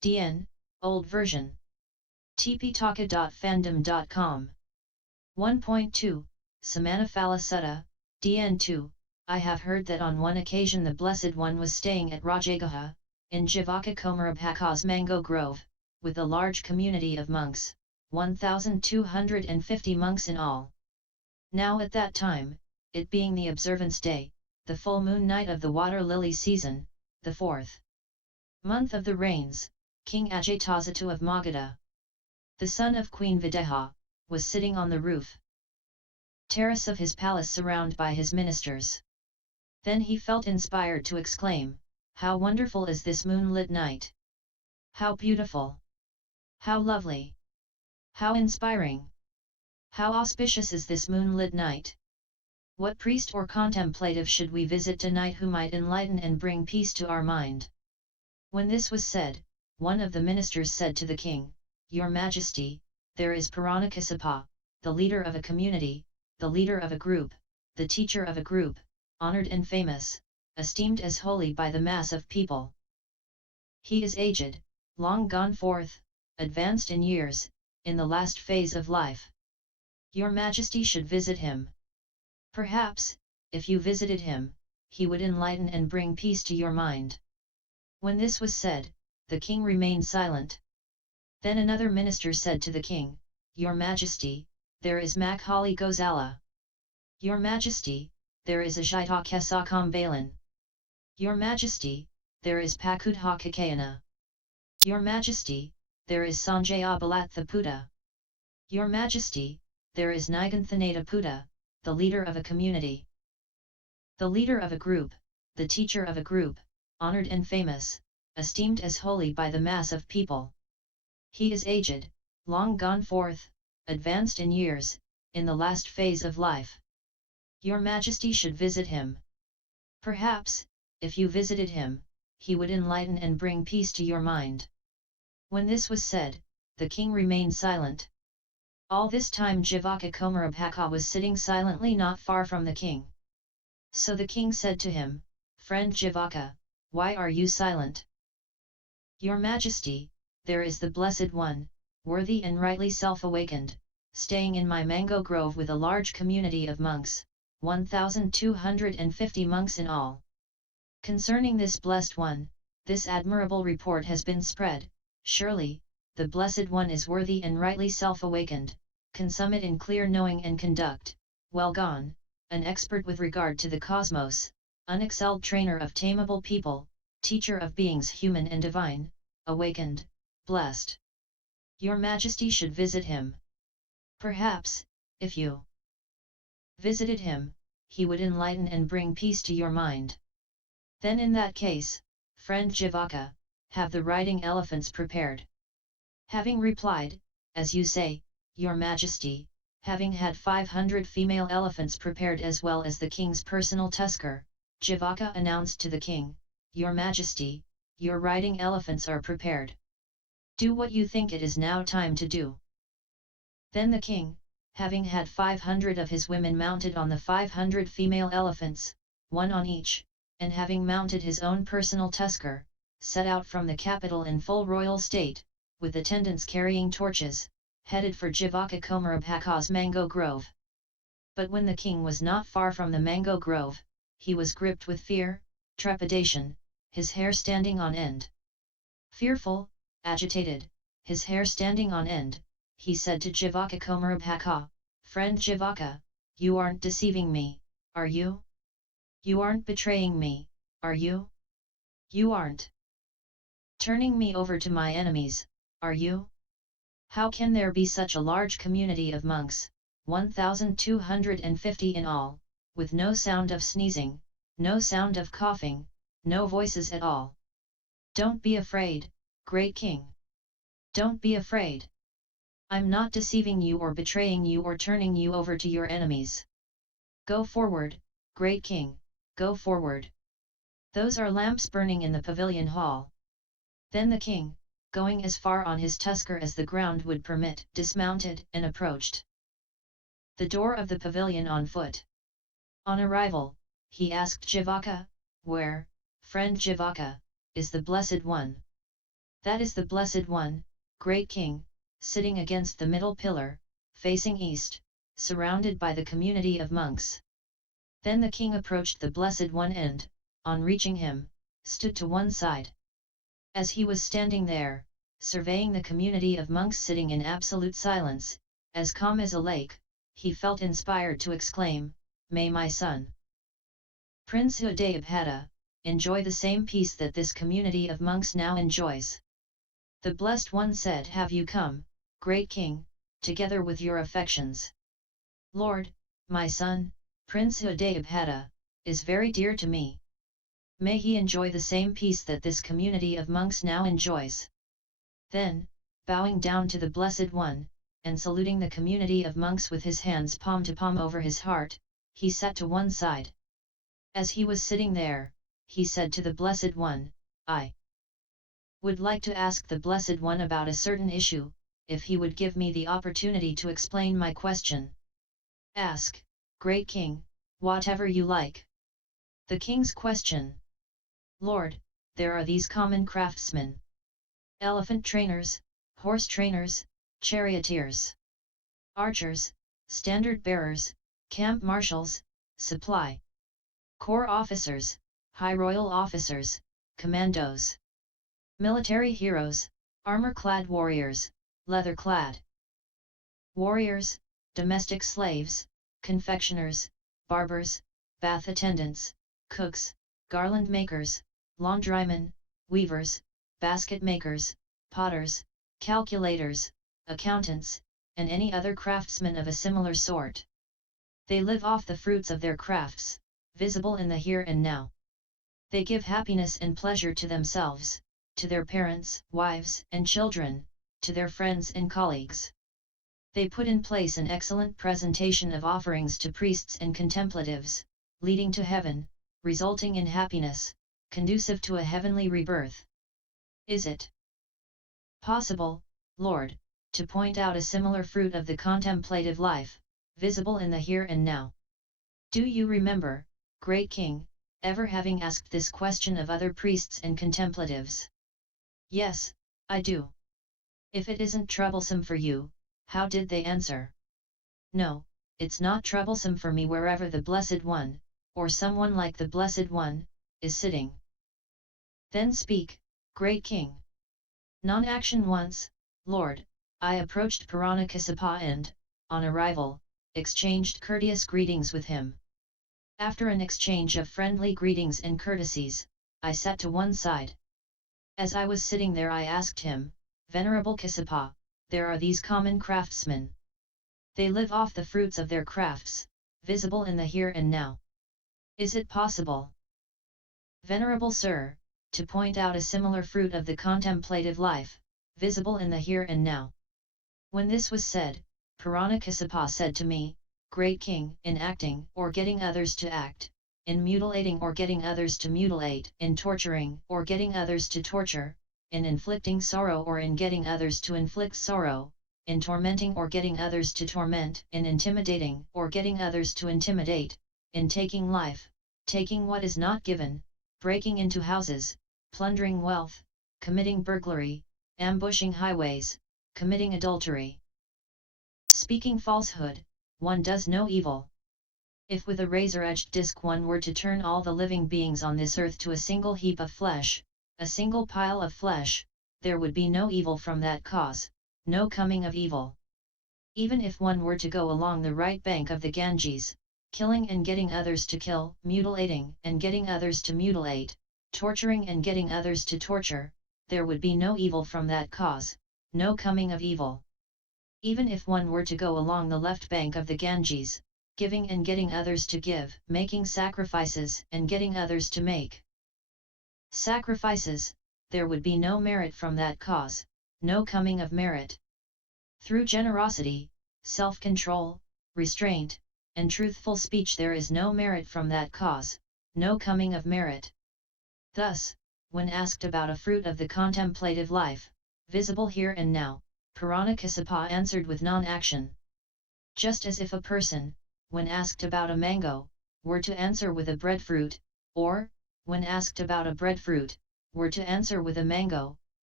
DN, Old Version. tptaka.fandom.com. 1.2, Samannaphala Sutta, DN2. I have heard that on one occasion the Blessed One was staying at Rajagaha, in Jivaka Komarabhaka's mango grove, with a large community of monks, 1,250 monks in all. Now at that time, it being the observance day, the full moon night of the water lily season, the 4th month of the rains, King Ajatasattu of Magadha, the son of Queen Videha, was sitting on the roof terrace of his palace surrounded by his ministers. Then he felt inspired to exclaim, "How wonderful is this moonlit night! How beautiful! How lovely! How inspiring! How auspicious is this moonlit night! What priest or contemplative should we visit tonight who might enlighten and bring peace to our mind?" When this was said, one of the ministers said to the king, "Your Majesty, there is Purana Kassapa, the leader of a community, the leader of a group, the teacher of a group, honored and famous, esteemed as holy by the mass of people. He is aged, long gone forth, advanced in years, in the last phase of life. Your Majesty should visit him. Perhaps, if you visited him, he would enlighten and bring peace to your mind." When this was said, the king remained silent. Then another minister said to the king, "Your Majesty, there is Makhali Gozala. Your Majesty, there is Ajita Kesakam Balan. Your Majesty, there is Pakudha Kakayana. Your Majesty, there is Sanjaya Balatha Puta. Your Majesty, there is Niganthanata Puta, the leader of a community, the leader of a group, the teacher of a group, honored and famous, esteemed as holy by the mass of people. He is aged, long gone forth, advanced in years, in the last phase of life. Your Majesty should visit him. Perhaps, if you visited him, he would enlighten and bring peace to your mind." When this was said, the king remained silent. All this time Jivaka Komarabhaka was sitting silently not far from the king. So the king said to him, "Friend Jivaka, why are you silent?" "Your Majesty, there is the Blessed One, worthy and rightly self-awakened, staying in my mango grove with a large community of monks, 1,250 monks in all. Concerning this Blessed One, this admirable report has been spread. Surely, the Blessed One is worthy and rightly self-awakened, consummate in clear knowing and conduct, well gone, an expert with regard to the cosmos, unexcelled trainer of tameable people, teacher of beings human and divine, awakened, blessed. Your Majesty should visit him. Perhaps, if you visited him, he would enlighten and bring peace to your mind. Then in that case, friend Jivaka, have the riding elephants prepared." Having replied, "As you say, Your Majesty," having had 500 female elephants prepared as well as the king's personal tusker, Jivaka announced to the king, "Your Majesty, your riding elephants are prepared. Do what you think it is now time to do." Then the king, having had 500 of his women mounted on the 500 female elephants, one on each, and having mounted his own personal tusker, set out from the capital in full royal state, with attendants carrying torches, headed for Jivaka Komarabhaka's mango grove. But when the king was not far from the mango grove, he was gripped with fear, trepidation, his hair standing on end. Fearful, agitated, his hair standing on end, he said to Jivaka Komarabhaka, "Friend Jivaka, you aren't deceiving me, are you? You aren't betraying me, are you? You aren't turning me over to my enemies, are you? How can there be such a large community of monks, 1,250 in all, with no sound of sneezing, no sound of coughing, no voices at all? Don't be afraid, great king. Don't be afraid. I'm not deceiving you or betraying you or turning you over to your enemies. Go forward, great king, go forward. Those are lamps burning in the pavilion hall." Then the king, going as far on his tusker as the ground would permit, dismounted and approached the door of the pavilion on foot. On arrival, he asked Jivaka, "Where, friend Jivaka, is the Blessed One?" That is the Blessed One, great King, sitting against the middle pillar, facing east, surrounded by the community of monks. Then the king approached the Blessed One and, on reaching him, stood to one side. As he was standing there, surveying the community of monks sitting in absolute silence, as calm as a lake, he felt inspired to exclaim, "May my son, Prince Udayabhata, enjoy the same peace that this community of monks now enjoys." The Blessed One said, "Have you come, great king, together with your affections? Lord, my son, Prince Udayabhata, is very dear to me. May he enjoy the same peace that this community of monks now enjoys." Then, bowing down to the Blessed One, and saluting the community of monks with his hands palm to palm over his heart, he sat to one side. As he was sitting there, he said to the Blessed One, "I would like to ask the Blessed One about a certain issue, if he would give me the opportunity to explain my question." "Ask, great king, whatever you like." The king's question: "Lord, there are these common craftsmen, elephant trainers, horse trainers, charioteers, archers, standard bearers, camp marshals, supply corps officers, high royal officers, commandos, military heroes, armor-clad warriors, leather-clad warriors, domestic slaves, confectioners, barbers, bath attendants, cooks, garland makers, laundrymen, weavers, basket makers, potters, calculators, accountants, and any other craftsmen of a similar sort. They live off the fruits of their crafts, visible in the here and now. They give happiness and pleasure to themselves, to their parents, wives, and children, to their friends and colleagues. They put in place an excellent presentation of offerings to priests and contemplatives, leading to heaven, resulting in happiness, conducive to a heavenly rebirth. Is it possible, Lord, to point out a similar fruit of the contemplative life, visible in the here and now? Do you remember, great king, ever having asked this question of other priests and contemplatives?" "Yes, I do." "If it isn't troublesome for you, how did they answer?" "No, it's not troublesome for me wherever the Blessed One, or someone like the Blessed One, is sitting." "Then speak, great king." Non-action. Once, Lord, I approached Purana Kassapa and, on arrival, exchanged courteous greetings with him. After an exchange of friendly greetings and courtesies, I sat to one side. As I was sitting there I asked him, "Venerable Kassapa, there are these common craftsmen. They live off the fruits of their crafts, visible in the here and now. Is it possible, Venerable Sir, to point out a similar fruit of the contemplative life, visible in the here and now?" When this was said, Purana Kassapa said to me, "Great king, in acting or getting others to act, in mutilating or getting others to mutilate, in torturing or getting others to torture, in inflicting sorrow or in getting others to inflict sorrow, in tormenting or getting others to torment, in intimidating or getting others to intimidate, in taking life, taking what is not given, breaking into houses, plundering wealth, committing burglary, ambushing highways, committing adultery, speaking falsehood, one does no evil. If with a razor-edged disc one were to turn all the living beings on this earth to a single heap of flesh, a single pile of flesh, there would be no evil from that cause, no coming of evil. Even if one were to go along the right bank of the Ganges, killing and getting others to kill, mutilating and getting others to mutilate, torturing and getting others to torture, there would be no evil from that cause, no coming of evil. Even if one were to go along the left bank of the Ganges, giving and getting others to give, making sacrifices and getting others to make sacrifices, there would be no merit from that cause, no coming of merit. Through generosity, self-control, restraint, and truthful speech there is no merit from that cause, no coming of merit. Thus, when asked about a fruit of the contemplative life, visible here and now, Purana Kassapa answered with non-action. Just as if a person, when asked about a mango, were to answer with a breadfruit, or, when asked about a breadfruit, were to answer with a mango,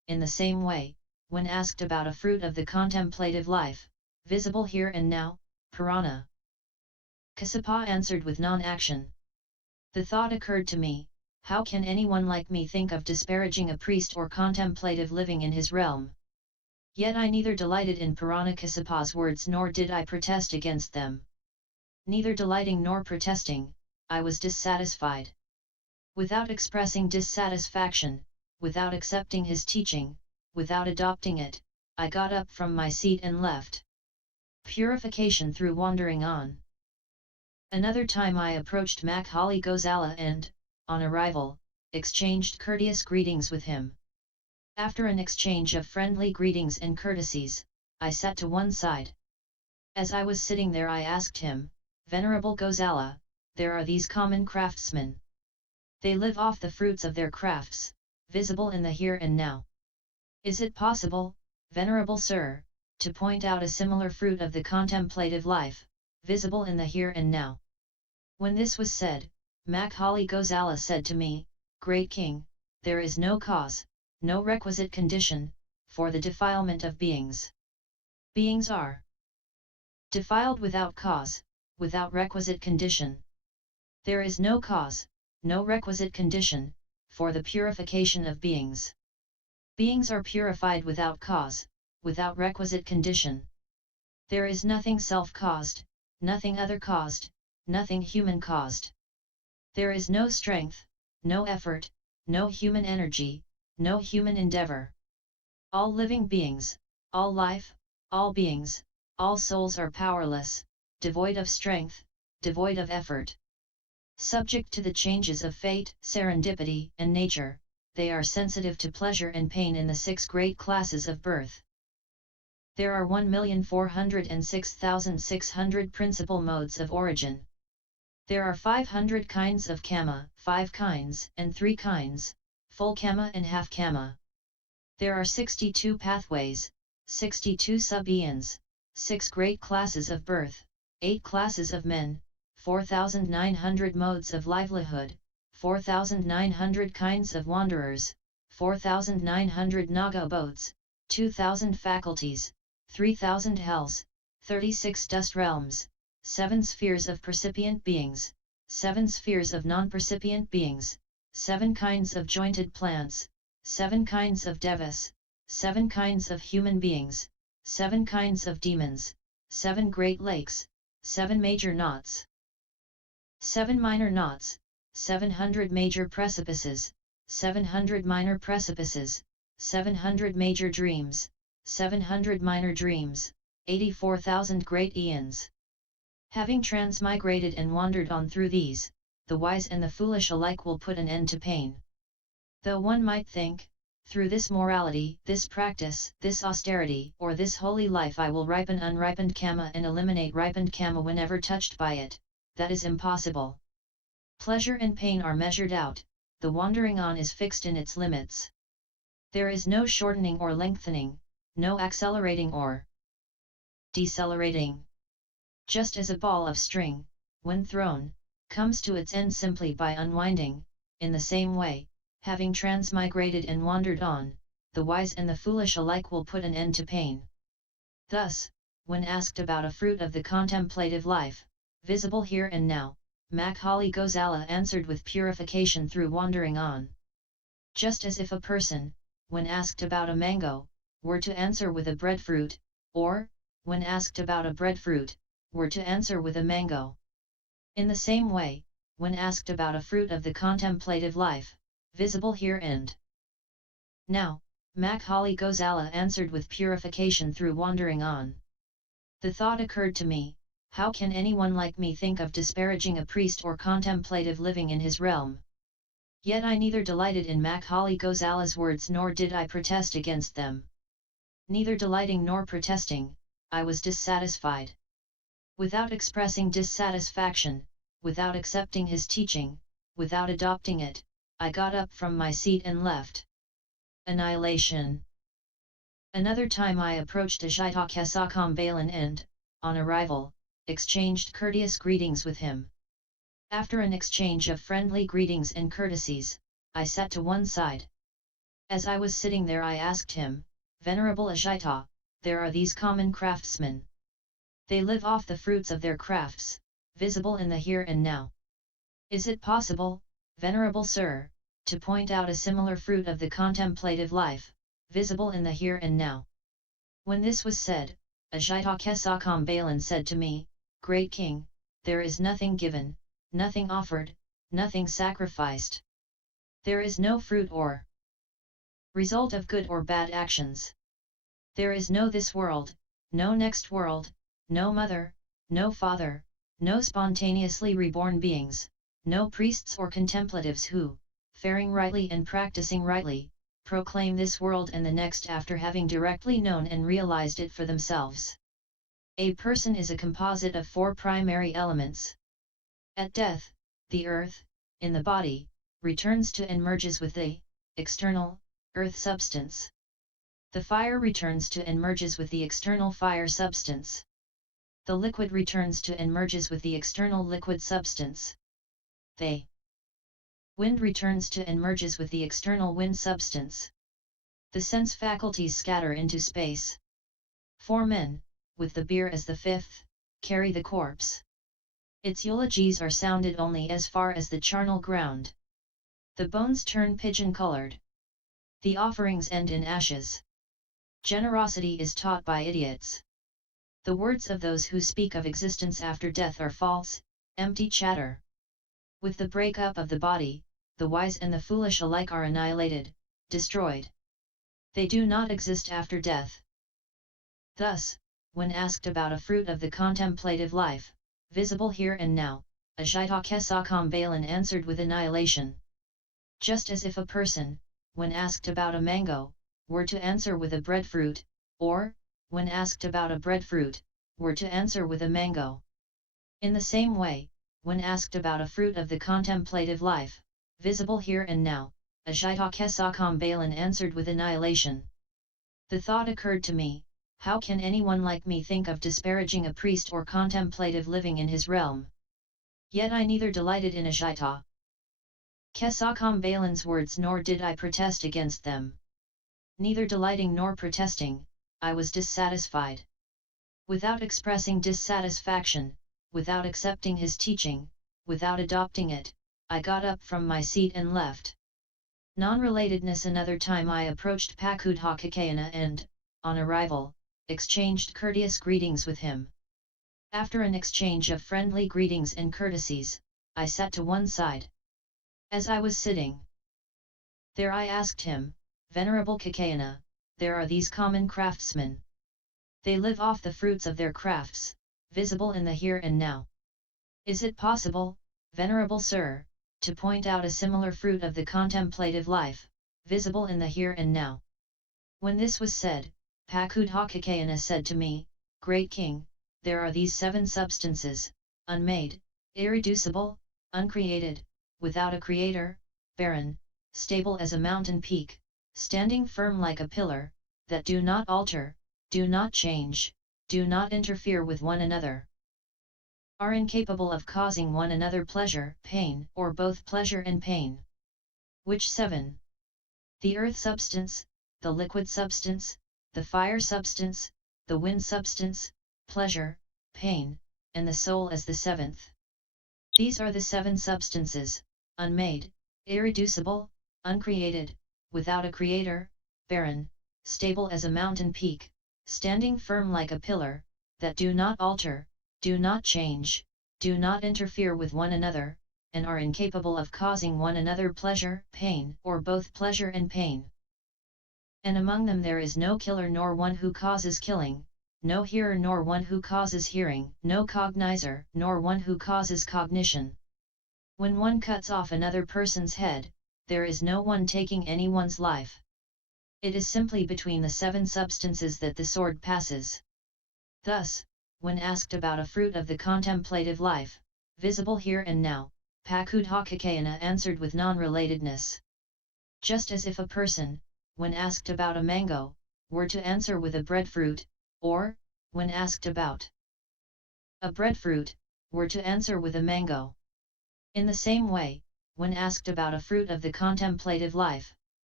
in the same way, when asked about a fruit of the contemplative life, visible here and now, Purana Kassapa answered with non-action. The thought occurred to me, how can anyone like me think of disparaging a priest or contemplative living in his realm? Yet I neither delighted in Purana Kassapa's words nor did I protest against them. Neither delighting nor protesting, I was dissatisfied. Without expressing dissatisfaction, without accepting his teaching, without adopting it, I got up from my seat and left. Purification through wandering on. Another time I approached Makhali Gosala and, on arrival, exchanged courteous greetings with him. After an exchange of friendly greetings and courtesies, I sat to one side. As I was sitting there I asked him, Venerable Gosala, there are these common craftsmen. They live off the fruits of their crafts, visible in the here and now. Is it possible, Venerable Sir, to point out a similar fruit of the contemplative life, visible in the here and now? When this was said, Makhali Gosala said to me, Great King, there is no cause, no requisite condition, for the defilement of beings. Beings are defiled without cause, without requisite condition. There is no cause, no requisite condition, for the purification of beings. Beings are purified without cause, without requisite condition. There is nothing self-caused, nothing other-caused, nothing human-caused. There is no strength, no effort, no human energy, no human endeavor. All living beings, all life, all beings, all souls are powerless, devoid of strength, devoid of effort. Subject to the changes of fate, serendipity, and nature, they are sensitive to pleasure and pain in the 6 great classes of birth. There are 1,406,600 principal modes of origin. There are 500 kinds of karma, 5 kinds and 3 kinds, full karma and half karma. There are 62 pathways, 62 sub-eons, 6 great classes of birth, 8 classes of men, 4,900 modes of livelihood, 4,900 kinds of wanderers, 4,900 naga boats, 2,000 faculties, 3,000 hells, 36 dust realms, 7 spheres of percipient beings, 7 spheres of non-percipient beings, 7 kinds of jointed plants, 7 kinds of devas, 7 kinds of human beings, 7 kinds of demons, 7 great lakes, 7 major knots, 7 minor knots, 700 major precipices, 700 minor precipices, 700 major dreams, 700 minor dreams, 84,000 great eons. Having transmigrated and wandered on through these, the wise and the foolish alike will put an end to pain. Though one might think, through this morality, this practice, this austerity, or this holy life I will ripen unripened karma and eliminate ripened karma whenever touched by it, that is impossible. Pleasure and pain are measured out, the wandering on is fixed in its limits. There is no shortening or lengthening, no accelerating or decelerating. Just as a ball of string, when thrown, comes to its end simply by unwinding, in the same way, having transmigrated and wandered on, the wise and the foolish alike will put an end to pain. Thus, when asked about a fruit of the contemplative life, visible here and now, Makhali Gosala answered with purification through wandering on. Just as if a person, when asked about a mango, were to answer with a breadfruit, or, when asked about a breadfruit, were to answer with a mango. In the same way, when asked about a fruit of the contemplative life, visible here and now, Makhali Gosala answered with purification through wandering on. The thought occurred to me, how can anyone like me think of disparaging a priest or contemplative living in his realm? Yet I neither delighted in Makhali Gosala's words nor did I protest against them. Neither delighting nor protesting, I was dissatisfied. Without expressing dissatisfaction, without accepting his teaching, without adopting it, I got up from my seat and left. Annihilation. Another time I approached Ajita Kesakambalan and, on arrival, exchanged courteous greetings with him. After an exchange of friendly greetings and courtesies, I sat to one side. As I was sitting there I asked him, Venerable Ajita, there are these common craftsmen. They live off the fruits of their crafts, visible in the here and now. Is it possible, Venerable Sir, to point out a similar fruit of the contemplative life, visible in the here and now? When this was said, Ajita Kesakam said to me, Great King, there is nothing given, nothing offered, nothing sacrificed. There is no fruit or result of good or bad actions. There is no this world, no next world, no mother, no father, no spontaneously reborn beings, no priests or contemplatives who, faring rightly and practicing rightly, proclaim this world and the next after having directly known and realized it for themselves. A person is a composite of four primary elements. At death, the earth, in the body, returns to and merges with the external earth substance. The fire returns to and merges with the external fire substance. The liquid returns to and merges with the external liquid substance. The wind returns to and merges with the external wind substance. The sense faculties scatter into space. 4 men, with the bier as the fifth, carry the corpse. Its eulogies are sounded only as far as the charnel ground. The bones turn pigeon-colored. The offerings end in ashes. Generosity is taught by idiots. The words of those who speak of existence after death are false, empty chatter. With the break-up of the body, the wise and the foolish alike are annihilated, destroyed. They do not exist after death. Thus, when asked about a fruit of the contemplative life, visible here and now, Ajita Kesakam answered with annihilation. Just as if a person, when asked about a mango, were to answer with a breadfruit, or, when asked about a breadfruit, were to answer with a mango. In the same way, when asked about a fruit of the contemplative life, visible here and now, Ajita Kesakam answered with annihilation. The thought occurred to me, how can anyone like me think of disparaging a priest or contemplative living in his realm? Yet I neither delighted in Ajita Kesakam words nor did I protest against them. Neither delighting nor protesting, I was dissatisfied. Without expressing dissatisfaction, without accepting his teaching, without adopting it, I got up from my seat and left. Non-relatedness. Another time I approached Pakudha and, on arrival, exchanged courteous greetings with him. After an exchange of friendly greetings and courtesies, I sat to one side. As I was sitting there I asked him, Venerable Kassapa, there are these common craftsmen. They live off the fruits of their crafts, visible in the here and now. Is it possible, Venerable Sir, to point out a similar fruit of the contemplative life, visible in the here and now? When this was said, Pakudha said to me, Great King, there are these 7 substances, unmade, irreducible, uncreated, without a creator, barren, stable as a mountain peak, standing firm like a pillar, that do not alter, do not change, do not interfere with one another, are incapable of causing one another pleasure, pain, or both pleasure and pain. Which 7? The earth substance, the liquid substance, the fire substance, the wind substance, pleasure, pain, and the soul as the 7th. These are the 7 substances, unmade, irreducible, uncreated, without a creator, barren, stable as a mountain peak, standing firm like a pillar, that do not alter, do not change, do not interfere with one another, and are incapable of causing one another pleasure, pain, or both pleasure and pain. And among them there is no killer nor one who causes killing, no hearer nor one who causes hearing, no cognizer nor one who causes cognition. When one cuts off another person's head, there is no one taking anyone's life. It is simply between the 7 substances that the sword passes. Thus, when asked about a fruit of the contemplative life, visible here and now, Pakudha answered with non-relatedness. Just as if a person, when asked about a mango, were to answer with a breadfruit, or, when asked about a breadfruit, were to answer with a mango. In the same way, when asked about a fruit of the contemplative life,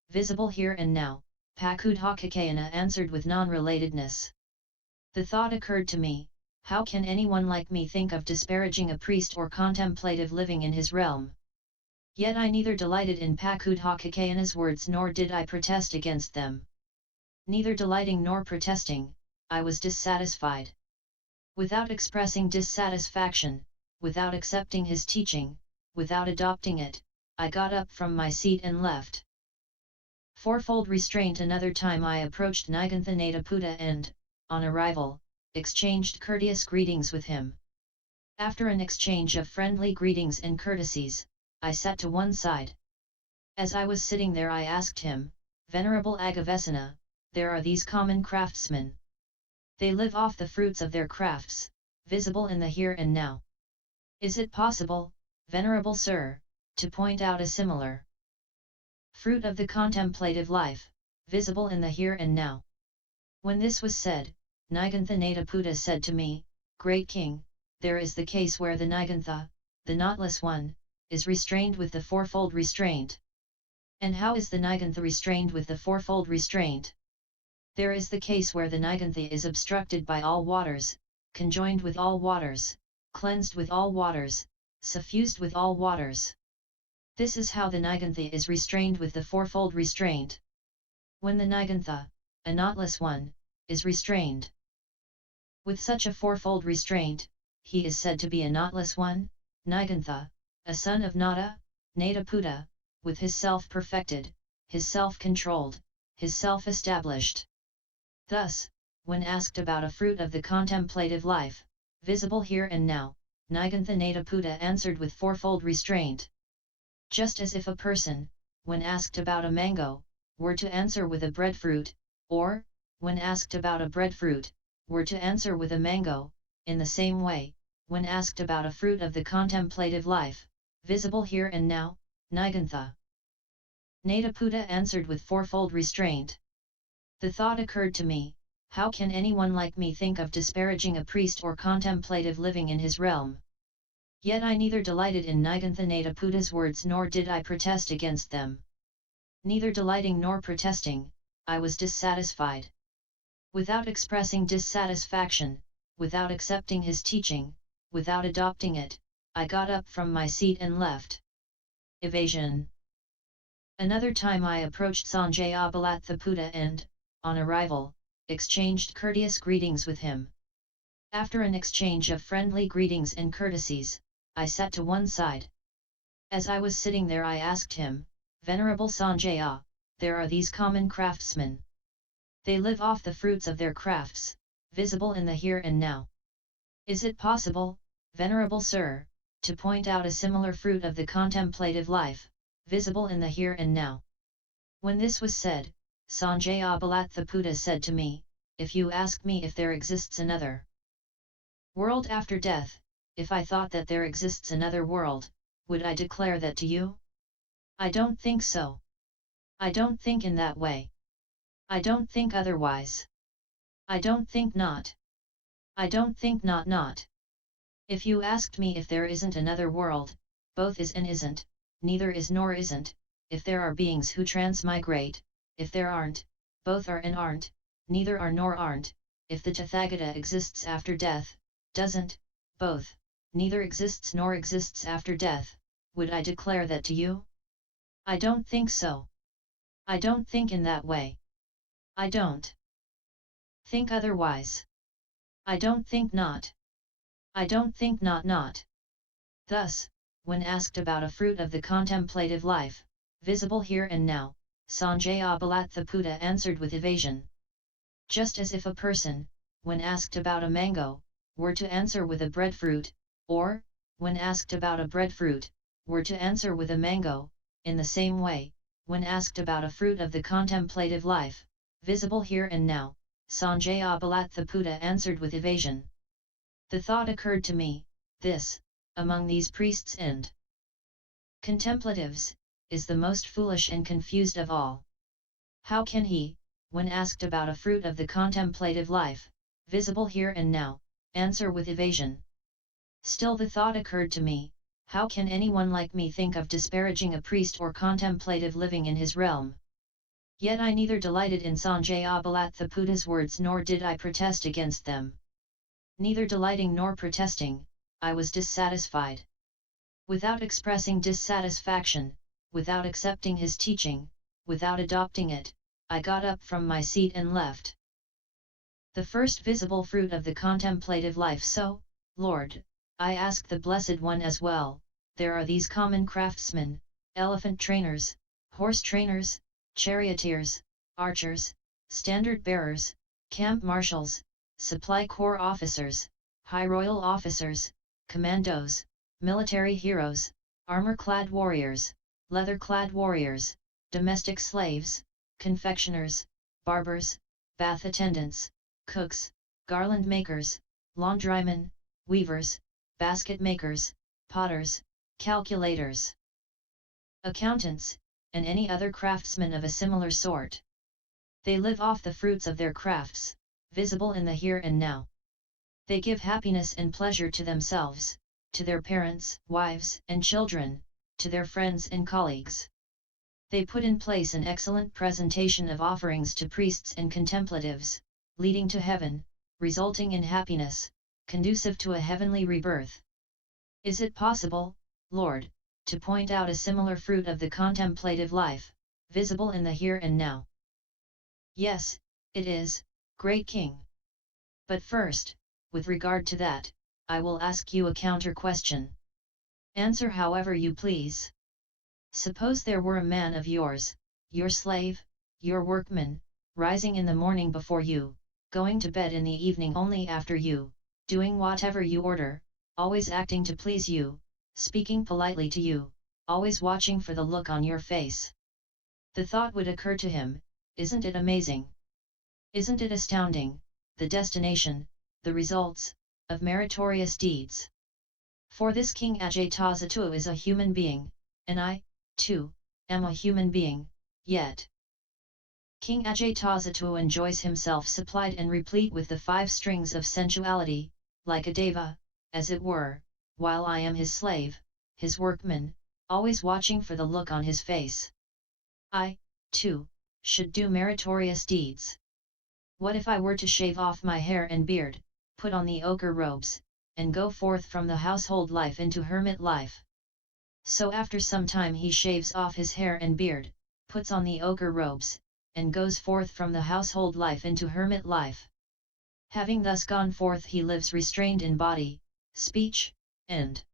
visible here and now, Pakudhakakayana answered with non-relatedness. The thought occurred to me, how can anyone like me think of disparaging a priest or contemplative living in his realm? Yet I neither delighted in Pakudhakakayana's words nor did I protest against them. Neither delighting nor protesting, I was dissatisfied. Without expressing dissatisfaction, without accepting his teaching, without adopting it, I got up from my seat and left. Fourfold restraint. Another time I approached Niganthanadaputa and, on arrival, exchanged courteous greetings with him. After an exchange of friendly greetings and courtesies, I sat to one side. As I was sitting there I asked him, Venerable Agavesana, there are these common craftsmen. They live off the fruits of their crafts, visible in the here and now. Is it possible, Venerable Sir, to point out a similar fruit of the contemplative life, visible in the here and now? When this was said, Niganthanadaputa said to me, Great King, there is the case where the Nigantha, the knotless one, is restrained with the fourfold restraint. And how is the Nigantha restrained with the fourfold restraint? There is the case where the Nigantha is obstructed by all waters, conjoined with all waters, cleansed with all waters, suffused with all waters. This is how the Nigantha is restrained with the fourfold restraint. When the Nigantha, a knotless one, is restrained with such a fourfold restraint, he is said to be a knotless one, Nigantha, a son of Nada, Nadaputa, with his self perfected, his self controlled, his self established. Thus, when asked about a fruit of the contemplative life, visible here and now, Niganthanadaputa answered with fourfold restraint. Just as if a person, when asked about a mango, were to answer with a breadfruit, or, when asked about a breadfruit, were to answer with a mango, in the same way, when asked about a fruit of the contemplative life, visible here and now, Nigantha Nadaputa answered with fourfold restraint. The thought occurred to me, how can anyone like me think of disparaging a priest or contemplative living in his realm? Yet I neither delighted in Niganthanadaputa's words nor did I protest against them. Neither delighting nor protesting, I was dissatisfied. Without expressing dissatisfaction, without accepting his teaching, without adopting it, I got up from my seat and left. Evasion. Another time I approached Sanjaya Balathaputa and, on arrival, exchanged courteous greetings with him. After an exchange of friendly greetings and courtesies, I sat to one side. As I was sitting there I asked him, Venerable Sanjaya, there are these common craftsmen. They live off the fruits of their crafts, visible in the here and now. Is it possible, Venerable Sir, to point out a similar fruit of the contemplative life, visible in the here and now? When this was said, Sanjaya Balathaputa said to me, if you ask me if there exists another world after death, if I thought that there exists another world, would I declare that to you? I don't think so. I don't think in that way. I don't think otherwise. I don't think not. I don't think not. If you asked me if there isn't another world, both is and isn't, neither is nor isn't, if there are beings who transmigrate, if there aren't, both are and aren't, neither are nor aren't, if the Tathagata exists after death, doesn't, both, neither exists nor exists after death, would I declare that to you? I don't think so. I don't think in that way. I don't think otherwise. I don't think not. I don't think not. Thus, when asked about a fruit of the contemplative life, visible here and now, Sanjaya Balathaputa answered with evasion. Just as if a person, when asked about a mango, were to answer with a breadfruit, or, when asked about a breadfruit, were to answer with a mango, in the same way, when asked about a fruit of the contemplative life, visible here and now, Sanjaya Balathaputa answered with evasion. The thought occurred to me, this, among these priests and contemplatives, is the most foolish and confused of all. How can he, when asked about a fruit of the contemplative life, visible here and now, answer with evasion? Still the thought occurred to me, how can anyone like me think of disparaging a priest or contemplative living in his realm? Yet I neither delighted in Sanjaya Balathaputa's words nor did I protest against them. Neither delighting nor protesting, I was dissatisfied. Without expressing dissatisfaction, without accepting his teaching, without adopting it, I got up from my seat and left. The first visible fruit of the contemplative life. So, Lord, I ask the Blessed One as well, there are these common craftsmen, elephant trainers, horse trainers, charioteers, archers, standard bearers, camp marshals, supply corps officers, high royal officers, commandos, military heroes, armor-clad warriors, leather-clad warriors, domestic slaves, confectioners, barbers, bath attendants, cooks, garland makers, laundrymen, weavers, basket makers, potters, calculators, accountants, and any other craftsmen of a similar sort. They live off the fruits of their crafts, visible in the here and now. They give happiness and pleasure to themselves, to their parents, wives, and children, to their friends and colleagues. They put in place an excellent presentation of offerings to priests and contemplatives, leading to heaven, resulting in happiness, conducive to a heavenly rebirth. Is it possible, Lord, to point out a similar fruit of the contemplative life, visible in the here and now? Yes, it is, great King. But first, with regard to that, I will ask you a counter-question. Answer however you please. Suppose there were a man of yours, your slave, your workman, rising in the morning before you, going to bed in the evening only after you, doing whatever you order, always acting to please you, speaking politely to you, always watching for the look on your face. The thought would occur to him, isn't it amazing? Isn't it astounding, the destination, the results, of meritorious deeds? For this King Ajatasattu is a human being, and I, too, am a human being, yet. King Ajatasattu enjoys himself supplied and replete with the 5 strings of sensuality, like a deva, as it were, while I am his slave, his workman, always watching for the look on his face. I, too, should do meritorious deeds. What if I were to shave off my hair and beard, put on the ochre robes, and go forth from the household life into hermit life? So after some time he shaves off his hair and beard, puts on the ochre robes, and goes forth from the household life into hermit life. Having thus gone forth he lives restrained in body, speech, and